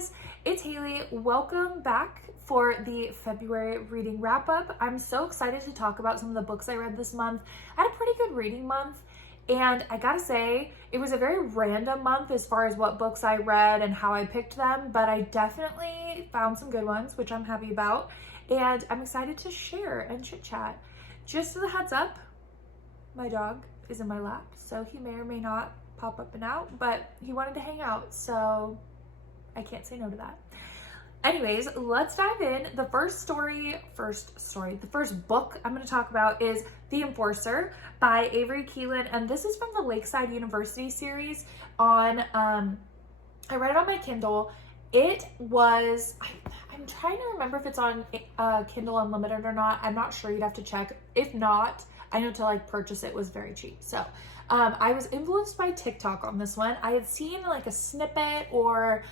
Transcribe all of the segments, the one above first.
guys, it's Haley. Welcome back for the February reading wrap up. I'm so excited to talk about some of the books I read this month. I had a pretty good reading month, and I gotta say, it was a very random month as far as what books I read and how I picked them, but I definitely found some good ones, which I'm happy about, and I'm excited to share and chit chat. Just as a heads up, my dog is in my lap, so he may or may not pop up and out, but he wanted to hang out, so I can't say no to that. Anyways, let's dive in. The first book I'm going to talk about is The Enforcer by Avery Keelan, and this is from the Lakeside University series on, I read it on my Kindle. It was, I'm trying to remember if it's on Kindle Unlimited or not. I'm not sure, you'd have to check. If not, I know to purchase it was very cheap. So I was influenced by TikTok on this one. I had seen a snippet or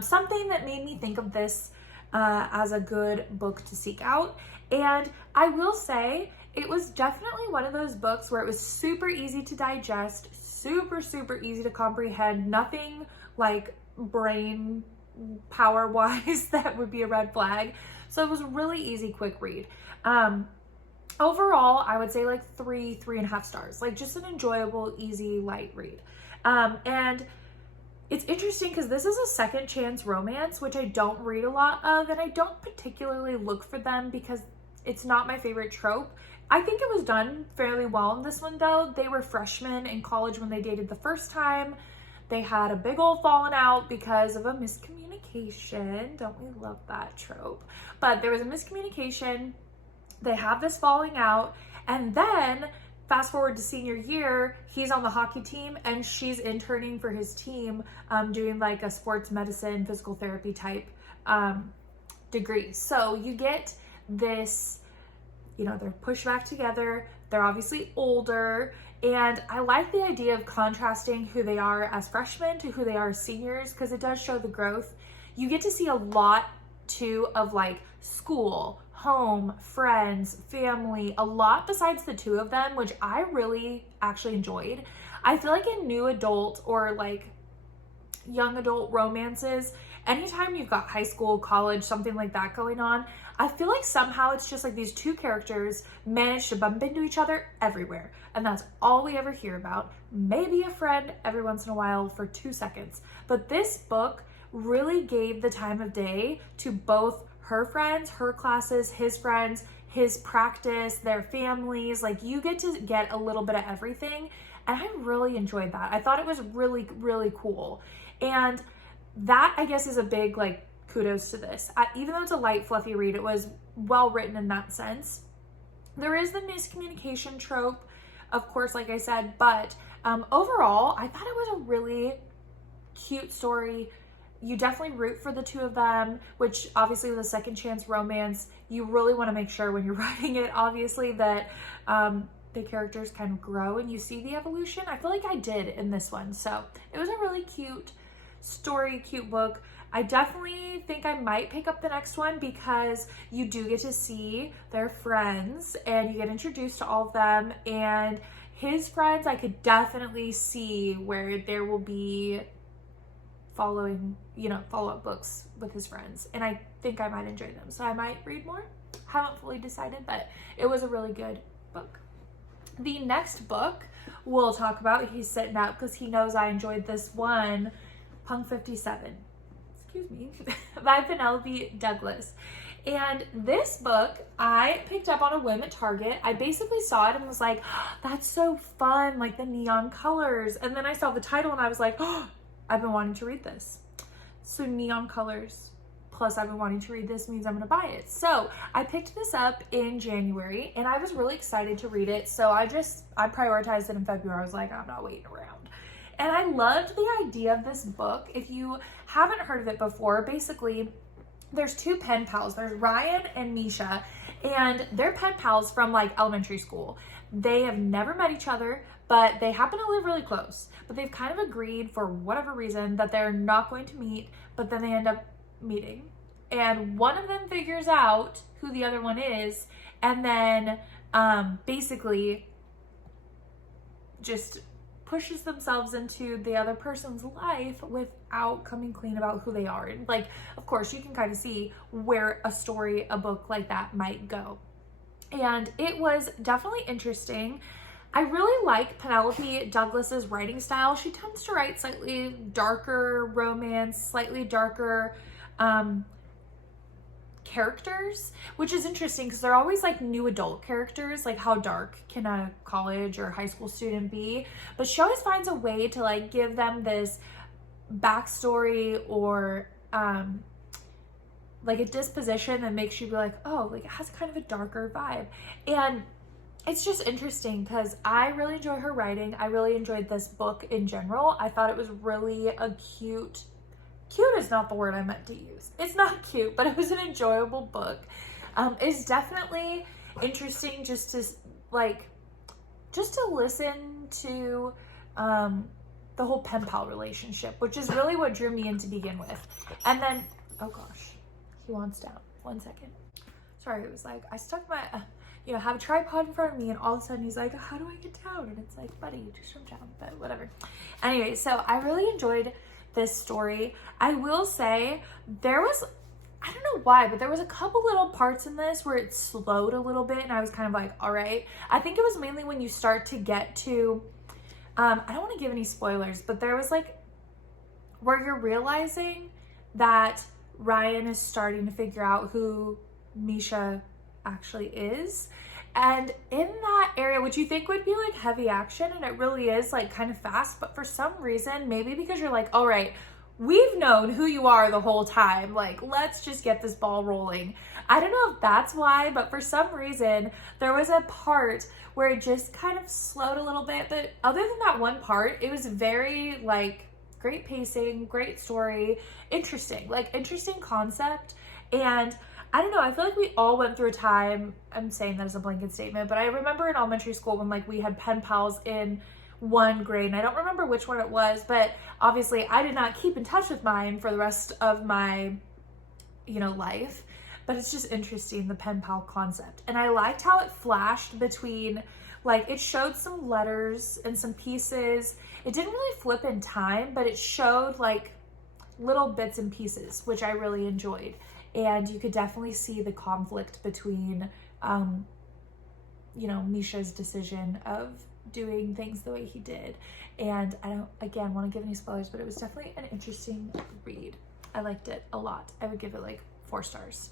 something that made me think of this as a good book to seek out. And I will say it was definitely one of those books where it was super easy to digest, super easy to comprehend, nothing brain power wise that would be a red flag. So it was a really easy, quick read. Overall, I would say 3.5 stars, just an enjoyable, easy, light read. And it's interesting because this is a second chance romance, which I don't read a lot of, and I don't particularly look for them because it's not my favorite trope. I think it was done fairly well in this one though. They were freshmen in college when they dated the first time. They had a big old falling out because of a miscommunication. Don't we love that trope? But there was a miscommunication. They have this falling out, and then fast forward to senior year, he's on the hockey team and she's interning for his team, doing a sports medicine, physical therapy type degree. So you get this, they're pushed back together. They're obviously older, and I like the idea of contrasting who they are as freshmen to who they are as seniors, because it does show the growth. You get to see a lot too of school, home, friends, family, a lot besides the two of them, which I really actually enjoyed. I feel in new adult or young adult romances, anytime you've got high school, college, something like that going on, I feel somehow it's just these two characters manage to bump into each other everywhere. And that's all we ever hear about. Maybe a friend every once in a while for 2 seconds. But this book really gave the time of day to both her friends, her classes, his friends, his practice, their families. You get to get a little bit of everything. And I really enjoyed that. I thought it was really cool. And that, I guess, is a big kudos to this. Even though it's a light, fluffy read, it was well written in that sense. There is the miscommunication trope, of course, like I said, but overall, I thought it was a really cute story. You definitely root for the two of them, which obviously with a second chance romance, you really want to make sure when you're writing it, obviously, that the characters kind of grow and you see the evolution. I feel I did in this one. So it was a really cute story, cute book. I definitely think I might pick up the next one because you do get to see their friends and you get introduced to all of them, and his friends, I could definitely see where there will be follow-up books with his friends, and I think I might enjoy them, so I might read more. Haven't fully decided, but it was a really good book. The next book we'll talk about, he's sitting up because he knows I enjoyed this one, Punk 57, excuse me, by Penelope Douglas. And this book I picked up on a whim at Target. I basically saw it and was like, oh, that's so fun, the neon colors, and then I saw the title and I was like, oh, I've been wanting to read this. So neon colors plus I've been wanting to read this means I'm gonna buy it. So I picked this up in January and I was really excited to read it. So I prioritized it in February. I was like, I'm not waiting around. And I loved the idea of this book. If you haven't heard of it before, basically there's two pen pals. There's Ryan and Misha, and they're pen pals from elementary school. They have never met each other, but they happen to live really close. But they've kind of agreed for whatever reason that they're not going to meet, but then they end up meeting. And one of them figures out who the other one is, and then basically just pushes themselves into the other person's life without out, coming clean about who they are. And like, of course, you can kind of see where a book like that might go. And it was definitely interesting. I really like Penelope Douglas's writing style. She tends to write slightly darker romance, slightly darker characters, which is interesting because they're always like new adult characters. Like, how dark can a college or high school student be? But she always finds a way to like give them this backstory or like a disposition that makes you be like, oh, like it has kind of a darker vibe. And it's just interesting because I really enjoy her writing. I really enjoyed this book in general. I thought it was really a cute is not the word I meant to use. It's not cute, but it was an enjoyable book. It's definitely interesting just to listen to the whole pen pal relationship, which is really what drew me in to begin with. And then, oh gosh, he wants down. 1 second. Sorry, it was like, I stuck my, have a tripod in front of me, and all of a sudden he's like, how do I get down? And it's like, buddy, just jump down, but whatever. Anyway, so I really enjoyed this story. I will say there was, I don't know why, but there was a couple little parts in this where it slowed a little bit, and I was kind of like, all right. I think it was mainly when you start to get to, I don't want to give any spoilers, but there was like where you're realizing that Ryan is starting to figure out who Misha actually is. And in that area, which you think would be like heavy action, and it really is like kind of fast, but for some reason, maybe because you're like, all right, we've known who you are the whole time. Like, let's just get this ball rolling. I don't know if that's why, but for some reason, there was a part where it just kind of slowed a little bit. But other than that one part, it was very like great pacing, great story, interesting concept. And I don't know, I feel like we all went through a time, I'm saying that as a blanket statement, but I remember in elementary school when like we had pen pals in one grade, and I don't remember which one it was, but obviously I did not keep in touch with mine for the rest of my, life. But it's just interesting, the pen pal concept. And I liked how it flashed between, like, it showed some letters and some pieces. It didn't really flip in time, but it showed like little bits and pieces, which I really enjoyed. And you could definitely see the conflict between, Misha's decision of doing things the way he did. And I don't, again, want to give any spoilers, but it was definitely an interesting read. I liked it a lot. I would give it like 4 stars.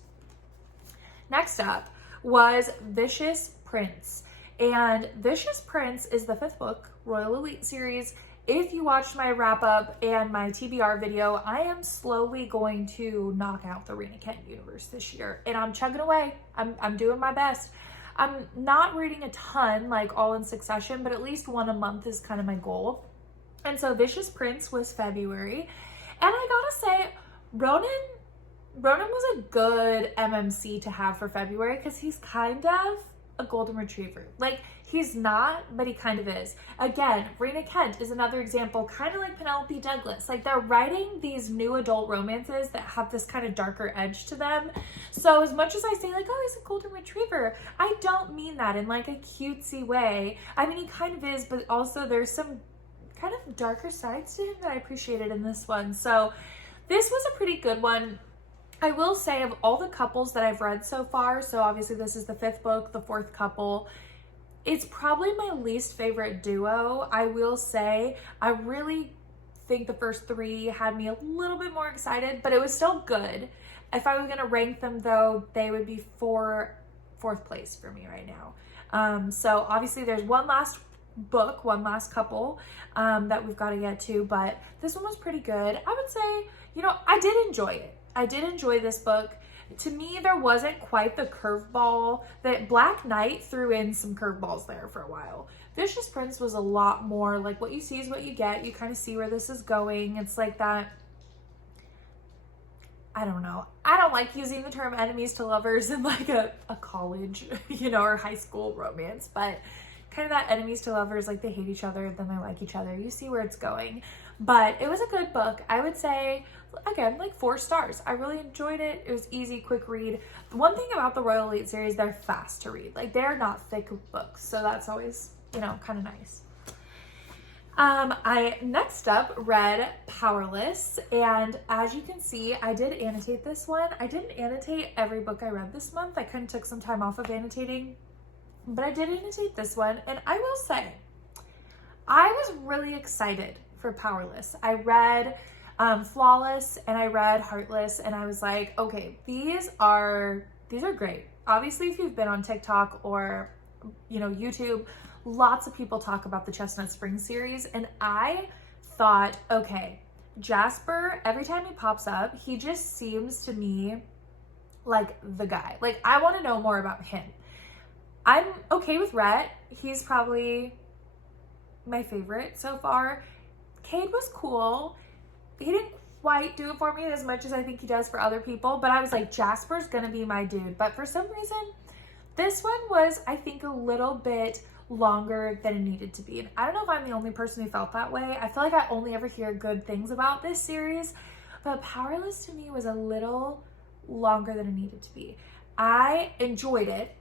Next up was Vicious Prince. And Vicious Prince is the 5th book, Royal Elite series. If you watched my wrap up and my TBR video, I am slowly going to knock out the Rena Kent universe this year, and I'm chugging away. I'm doing my best. I'm not reading a ton, like all in succession, but at least one a month is kind of my goal. And so Vicious Prince was February, and I gotta say, Ronan was a good MMC to have for February because he's kind of a golden retriever. Like, he's not, but he kind of is. Again, Rena Kent is another example, kind of like Penelope Douglas. Like, they're writing these new adult romances that have this kind of darker edge to them. So as much as I say like, oh, he's a golden retriever, I don't mean that in like a cutesy way. I mean, he kind of is, but also there's some kind of darker sides to him that I appreciated in this one. So this was a pretty good one. I will say, of all the couples that I've read so far, so obviously this is the 5th book, the 4th couple, it's probably my least favorite duo. I will say, I really think the first 3 had me a little bit more excited, but it was still good. If I was going to rank them though, they would be 4th place for me right now. So obviously there's one last book, one last couple that we've got to get to, but this one was pretty good. I would say, I did enjoy it. I did enjoy this book. To me, there wasn't quite the curveball that Black Knight threw in some curveballs there for a while. Vicious Prince was a lot more like what you see is what you get. You kind of see where this is going. It's like that, I don't know. I don't like using the term enemies to lovers in like a college, or high school romance, but kind of that enemies to lovers, like they hate each other, then they like each other. You see where it's going. But it was a good book. I would say, again, like 4 stars. I really enjoyed it. It was easy, quick read. The one thing about the Royal Elite series, they're fast to read. Like, they're not thick books. So that's always, kind of nice. I next up read Powerless, and as you can see, I did annotate this one. I didn't annotate every book I read this month. I kind of took some time off of annotating, but I did annotate this one, and I will say, I was really excited for Powerless. I read Flawless and I read Heartless, and I was like, okay, these are great. Obviously, if you've been on TikTok or YouTube, lots of people talk about the Chestnut Springs series, and I thought, okay, Jasper, every time he pops up, he just seems to me like the guy. Like, I want to know more about him. I'm okay with Rhett. He's probably my favorite so far. Cade was cool. He didn't quite do it for me as much as I think he does for other people, but I was like, Jasper's gonna be my dude. But for some reason, this one was, I think, a little bit longer than it needed to be. And I don't know if I'm the only person who felt that way. I feel like I only ever hear good things about this series, but Powerless to me was a little longer than it needed to be. I enjoyed it,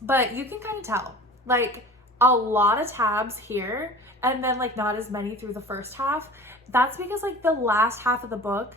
but you can kind of tell, like, a lot of tabs here and then like not as many through the first half. That's because like the last half of the book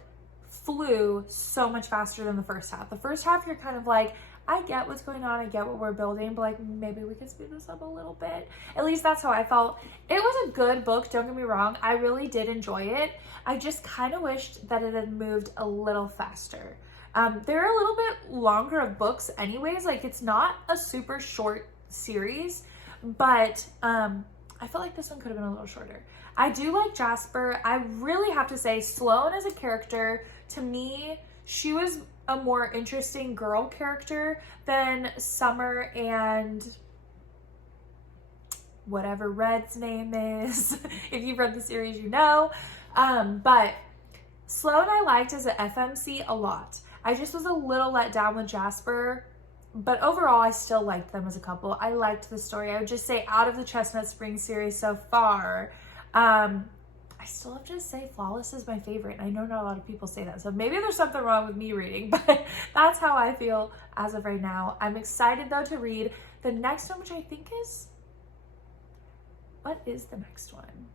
flew so much faster than the first half. The first half, you're kind of like, I get what's going on, I get what we're building, but like maybe we could speed this up a little bit. At least that's how I felt. It was a good book, don't get me wrong. I really did enjoy it. I just kind of wished that it had moved a little faster. They're a little bit longer of books anyways. Like, it's not a super short series, but I felt like this one could have been a little shorter. I do like Jasper. I really have to say, Sloane as a character, to me, she was a more interesting girl character than Summer and whatever Red's name is. If you've read the series, you know. But Sloane I liked as an FMC a lot. I just was a little let down with Jasper, but overall I still liked them as a couple. I liked the story. I would just say, out of the Chestnut Springs series so far, I still have to say Flawless is my favorite. I know not a lot of people say that, so maybe there's something wrong with me reading, but that's how I feel as of right now. I'm excited though to read the next one, which I think is, what is the next one?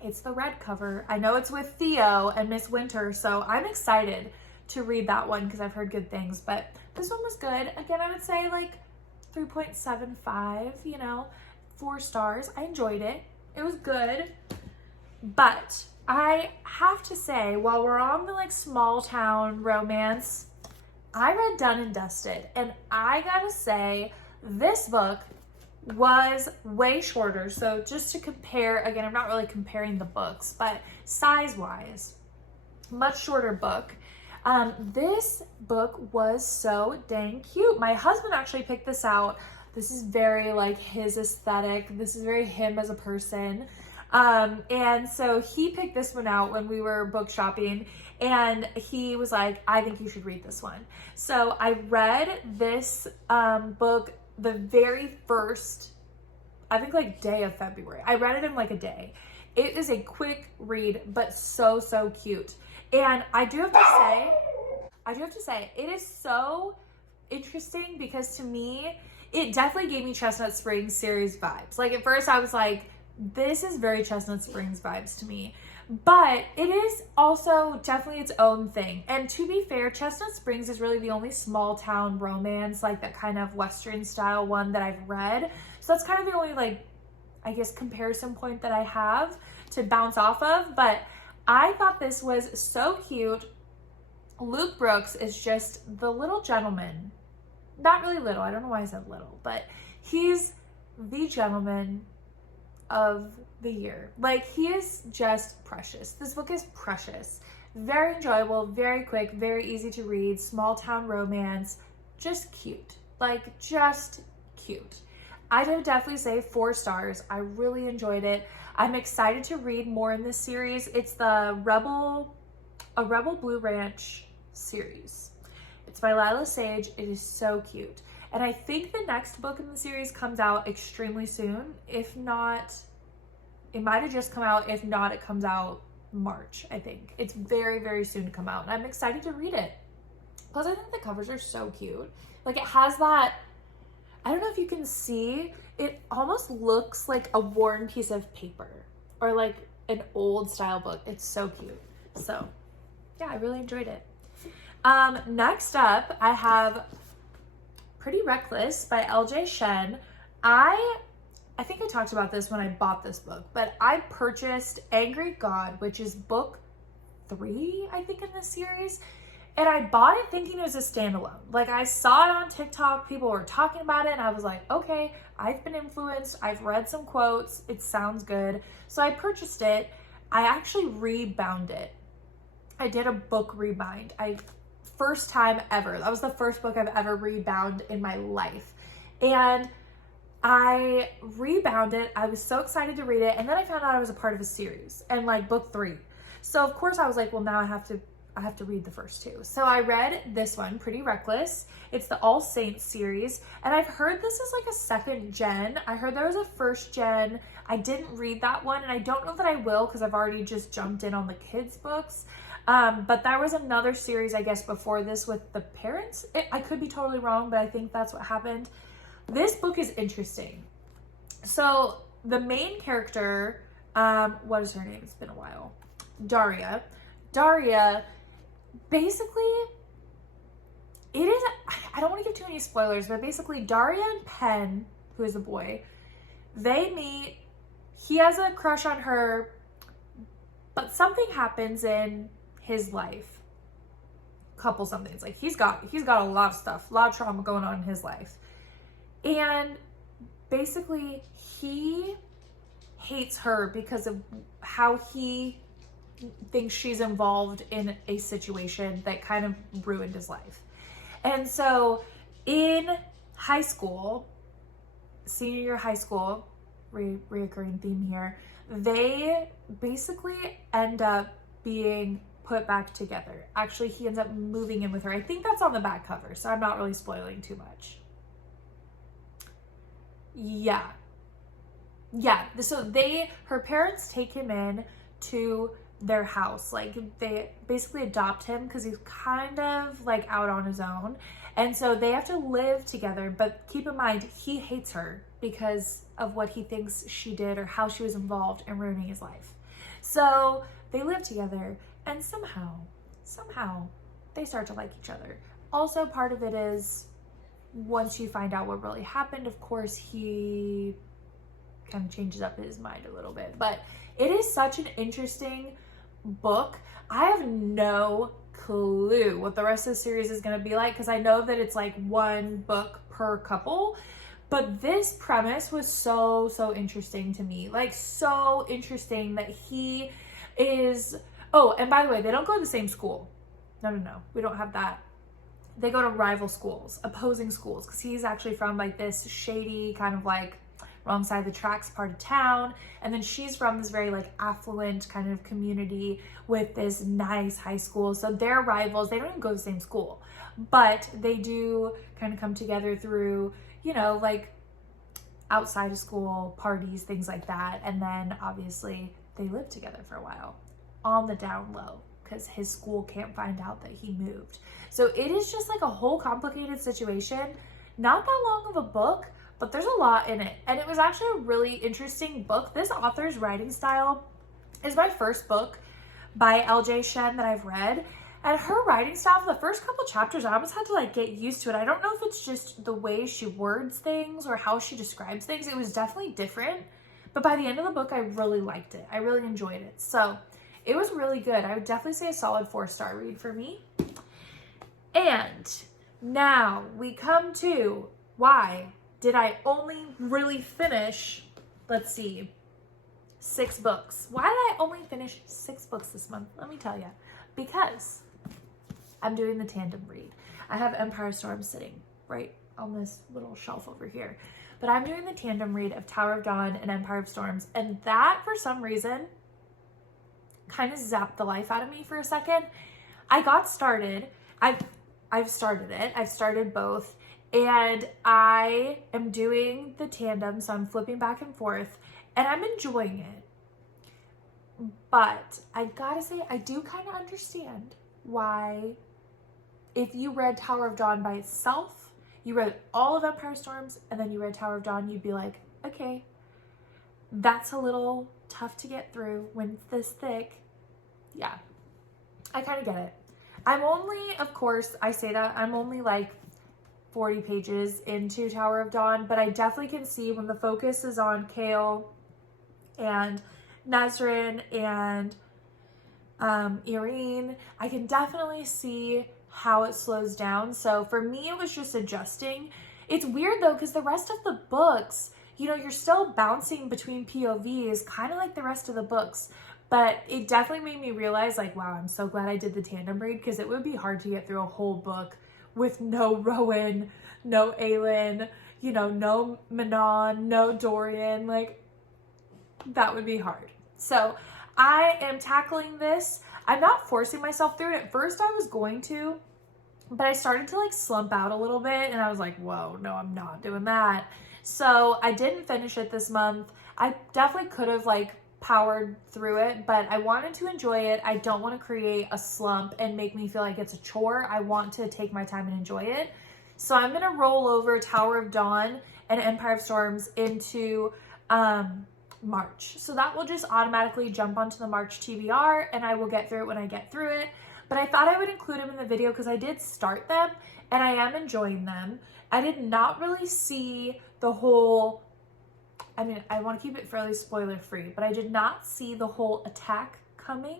It's the red cover. I know it's with Theo and Miss Winter, so I'm excited to read that one because I've heard good things, but this one was good. Again, I would say like 3.75, 4 stars. I enjoyed it. It was good. But I have to say, while we're on the like small town romance, I read Done and Dusted, and I gotta say, this book was way shorter. So just to compare, again, I'm not really comparing the books, but size-wise, much shorter book. This book was so dang cute. My husband actually picked this out. This is very like his aesthetic. This is very him as a person. And so he picked this one out when we were book shopping, and he was like, I think you should read this one. So I read this book the very first, I think like day of February. I read it in like a day. It is a quick read, but so, so cute. And I do have to say, it is so interesting because to me, it definitely gave me Chestnut Springs series vibes. Like at first I was like, this is very Chestnut Springs vibes to me, but it is also definitely its own thing. And to be fair, Chestnut Springs is really the only small town romance, like that kind of Western style one that I've read. So that's kind of the only like, I guess, comparison point that I have to bounce off of. But I thought this was so cute. Luke Brooks is just the little gentleman. Not really little, I don't know why I said little, but he's the gentleman of the year. Like, he is just precious. This book is precious. Very enjoyable, very quick, very easy to read, small town romance, just cute. Like, just cute. I would definitely say 4 stars. I really enjoyed it. I'm excited to read more in this series. It's the Rebel Blue Ranch series. It's by Lila Sage. It is so cute. And I think the next book in the series comes out extremely soon. If not, it might have just come out. If not, it comes out March, I think. It's very, very soon to come out. And I'm excited to read it. Plus, I think the covers are so cute. Like, it has that, I don't know if you can see, it almost looks like a worn piece of paper. or like an old style book. It's so cute. So yeah, I really enjoyed it. Next up, I have Pretty Reckless by LJ Shen. I think I talked about this when I bought this book, but I purchased Angry God, which is book 3, I think, in this series. And I bought it thinking it was a standalone. Like, I saw it on TikTok, people were talking about it, and I was like, okay, I've been influenced, I've read some quotes, it sounds good. So I purchased it. I actually rebound it. I did a book rebind. First time ever. That was the first book I've ever rebound in my life. And I rebound it. I was so excited to read it. And then I found out I was a part of a series and like book 3. So of course I was like, well, now I have to read the first 2. So I read this one, Pretty Reckless. It's the All Saints series. And I've heard this is like a second gen. I heard there was a first gen. I didn't read that one. And I don't know that I will because I've already just jumped in on the kids' books. But there was another series, I guess, before this with the parents. I could be totally wrong, but I think that's what happened. This book is interesting. So the main character, what is her name? It's been a while. Daria, basically, it is, I don't want to give too many spoilers, but basically Daria and Penn, who is a boy, they meet. He has a crush on her, but something happens in his life. Couple somethings. Like he's got a lot of stuff, a lot of trauma going on in his life. And basically he hates her because of how he thinks she's involved in a situation that kind of ruined his life. And so in high school, senior year high school, reoccurring theme here, they basically end up being put back together. Actually, he ends up moving in with her. I think that's on the back cover, so I'm not really spoiling too much. Yeah. So her parents take him in to their house. Like they basically adopt him because he's kind of like out on his own. And so they have to live together, but keep in mind, he hates her because of what he thinks she did or how she was involved in ruining his life. So they live together and somehow they start to like each other. Also, part of it is once you find out what really happened, of course, he kind of changes up his mind a little bit. But it is such an interesting book. I have no clue what the rest of the series is going to be like because I know that it's like one book per couple. But this premise was so interesting to me. Like, so interesting that he is... Oh, and by the way, they don't go to the same school. No. We don't have that. They go to rival schools, opposing schools, because he's actually from like this shady kind of like wrong side of the tracks part of town. And then she's from this very like affluent kind of community with this nice high school. So they're rivals. They don't even go to the same school, but they do kind of come together through, you know, like outside of school parties, things like that. And then obviously they live together for a while on the down low because his school can't find out that he moved. So it is just like a whole complicated situation. Not that long of a book, but there's a lot in it. And it was actually a really interesting book. This author's writing style is my first book by LJ Shen that I've read. And her writing style, for the first couple chapters, I almost had to like get used to it. I don't know if it's just the way she words things or how she describes things. It was definitely different. But by the end of the book, I really liked it. I really enjoyed it. So it was really good. I would definitely say a solid 4-star read for me. And now we come to why did I only really finish, let's see, 6 books. Why did I only finish 6 books this month? Let me tell you. Because I'm doing the tandem read. I have Empire Storms sitting right on this little shelf over here. But I'm doing the tandem read of Tower of Dawn and Empire of Storms. And that, for some reason, kind of zapped the life out of me for a second. I got started. I've started it. I've started both. And I am doing the tandem, so I'm flipping back and forth. And I'm enjoying it. But I gotta say, I do kind of understand why, if you read Tower of Dawn by itself, you read all of Empire Storms, and then you read Tower of Dawn, you'd be like, okay, that's a little tough to get through when it's this thick. Yeah, I kind of get it. I'm only, of course, I say that, I'm only like 40 pages into Tower of Dawn, but I definitely can see when the focus is on Chaol and Nesryn and Yrene, I can definitely see how it slows down. So for me, it was just adjusting. It's weird though, because the rest of the books, you know, you're still bouncing between POVs, kind of like the rest of the books. But it definitely made me realize, like, wow, I'm so glad I did the tandem read, because it would be hard to get through a whole book with no Rowan, no Aelin, you know, no Manon, no Dorian. Like, that would be hard. So I am tackling this. I'm not forcing myself through it. At first I was going to, but I started to like slump out a little bit, and I was like, whoa, no, I'm not doing that. So I didn't finish it this month. I definitely could have like powered through it, but I wanted to enjoy it. I don't want to create a slump and make me feel like it's a chore. I want to take my time and enjoy it. So I'm going to roll over Tower of Dawn and Empire of Storms into March. So that will just automatically jump onto the March TBR, and I will get through it when I get through it. But I thought I would include them in the video because I did start them and I am enjoying them. I did not really see the whole, I mean, I want to keep it fairly spoiler free, but I did not see the whole attack coming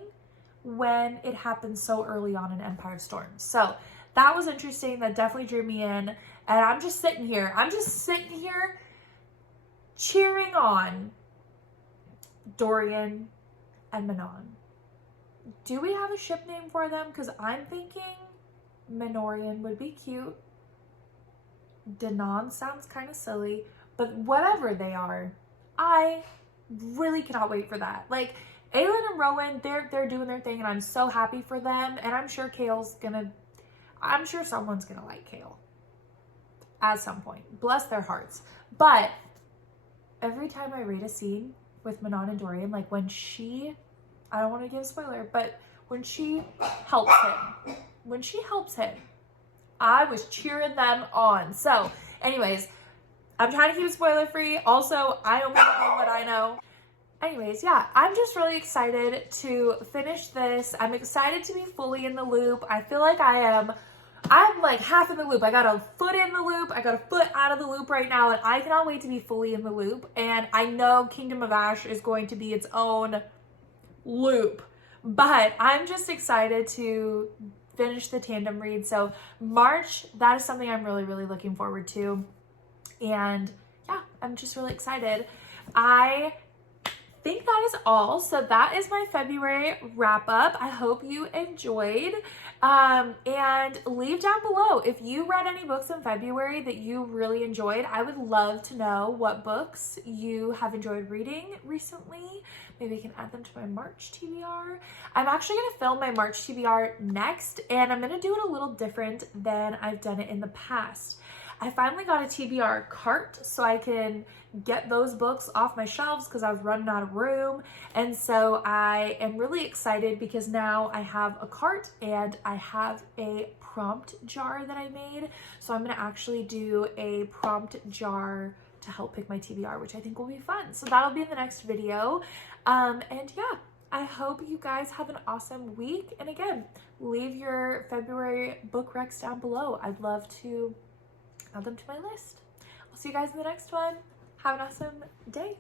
when it happened so early on in Empire of Storms. So that was interesting. That definitely drew me in. And I'm just sitting here. Cheering on Dorian and Manon. Do we have a ship name for them? Because I'm thinking Minorian would be cute. Danon sounds kind of silly. But whatever they are, I really cannot wait for that. Like, Aelin and Rowan, they're doing their thing, and I'm so happy for them. And I'm sure I'm sure someone's gonna like Chaol at some point. Bless their hearts. But every time I read a scene with Manon and Dorian, like when she, I don't want to give a spoiler, but when she helps him, I was cheering them on. So anyways, I'm trying to keep it spoiler free. Also, I only know what I know. Anyways, yeah, I'm just really excited to finish this. I'm excited to be fully in the loop. I feel like I'm like half in the loop. I got a foot in the loop. I got a foot out of the loop right now, and I cannot wait to be fully in the loop. And I know Kingdom of Ash is going to be its own loop, but I'm just excited to finish the tandem read. So March, that is something I'm really, really looking forward to. And yeah, I'm just really excited. I think that is all. So that is my February wrap up. I hope you enjoyed. And leave down below if you read any books in February that you really enjoyed. I would love to know what books you have enjoyed reading recently. Maybe I can add them to my March TBR. I'm actually going to film my March TBR next, and I'm going to do it a little different than I've done it in the past. I finally got a TBR cart so I can get those books off my shelves because I was running out of room. And so I am really excited because now I have a cart and I have a prompt jar that I made. So I'm going to actually do a prompt jar to help pick my TBR, which I think will be fun. So that'll be in the next video. And yeah, I hope you guys have an awesome week. And again, leave your February book recs down below. I'd love to add them to my list. I'll see you guys in the next one. Have an awesome day.